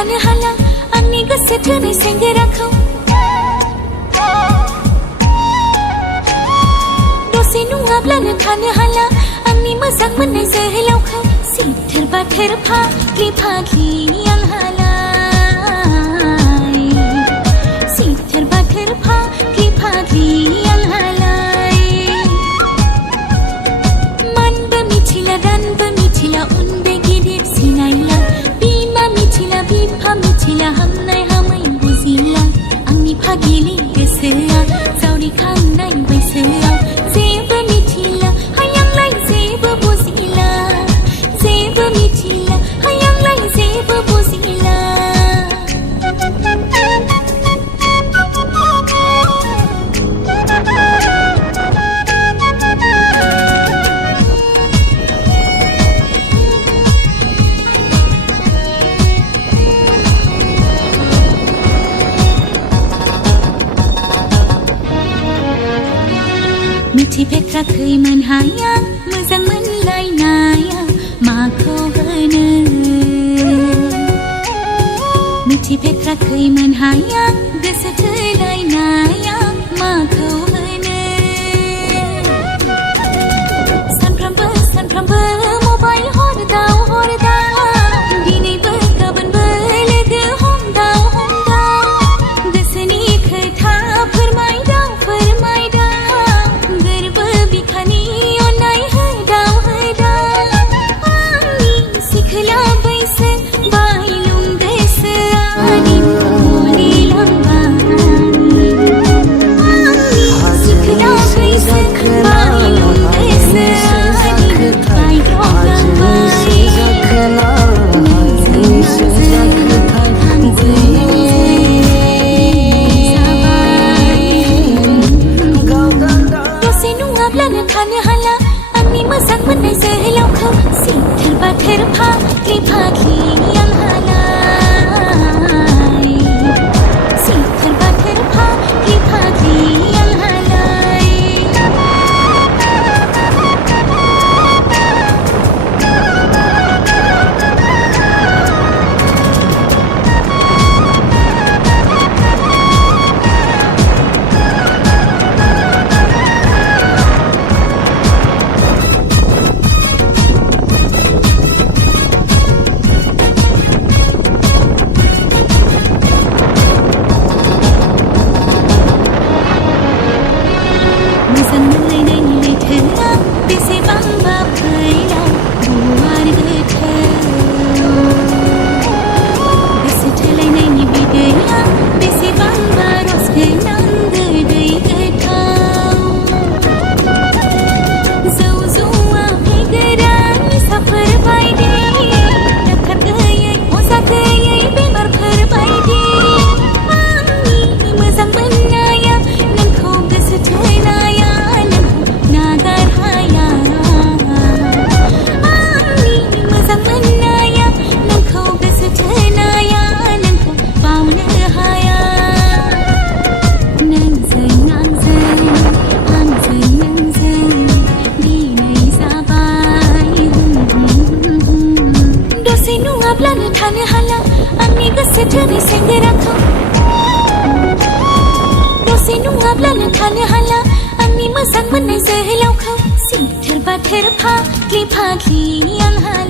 थानो हाला आंनि गोसो थोनाय सेंग्राखौ दसे नङाब्लानो थानो हाला आंनि मोजां मोननाय जोहोलावखौ सिथोर बाथोर फाग्लि फाग्लि आंहालाय सिथोर बाथोर फाग्लि फाग्लि आंहालाय मानबो मिथिला दानबो मिथिला उन्दै गिदिर सिनायला बिमा मिथिला बिफा मिथिला हामनाय हामै बुजिला आंनि फागिलि गोसोआ जावरिखांनाय बैसोआव जेबो मिथिला हायांलाय जेबो बुजिला जेबो मिथिला हायांलाय जेबो बुजिला मिथिफेराखैमोन हाया मोजां मोनलायनाया माखौ होनो मिथिफेराखैमोन हाया गोसो थोलायनाया माखौ होनो सानफ्रामबो सानफ्रामबो मबाइल हरदाव हरदाव दिनैबो गाबोनबो लोगो हमदाव हमदाव गोसोनि खोथा फोरमायदाव बिखानि अननाय होदाव होदाव आंनि सिखोला बैसो बायलुं गोसोआनि मुलि लांबाय आंनि सिखोला बैसो बायलुं गोसोआनि बायग्रबलांबाय थानो हाला आंनि मोजां मोननाय जोहोलावखौ सिथोर बाथोर फाग्लि फाग्लि आंहालाय सिथोर बाथोर फाग्लि फाग्लि आंहालाय थानो हाला आंनि गोसो थोनाय सेंग्राखौ दसे नङाब्लानो थानो हाला आंनि मोजां मोननाय जोहोलावखौ सिथोर बाथोर फाग्लि फाग्लि आंहालाय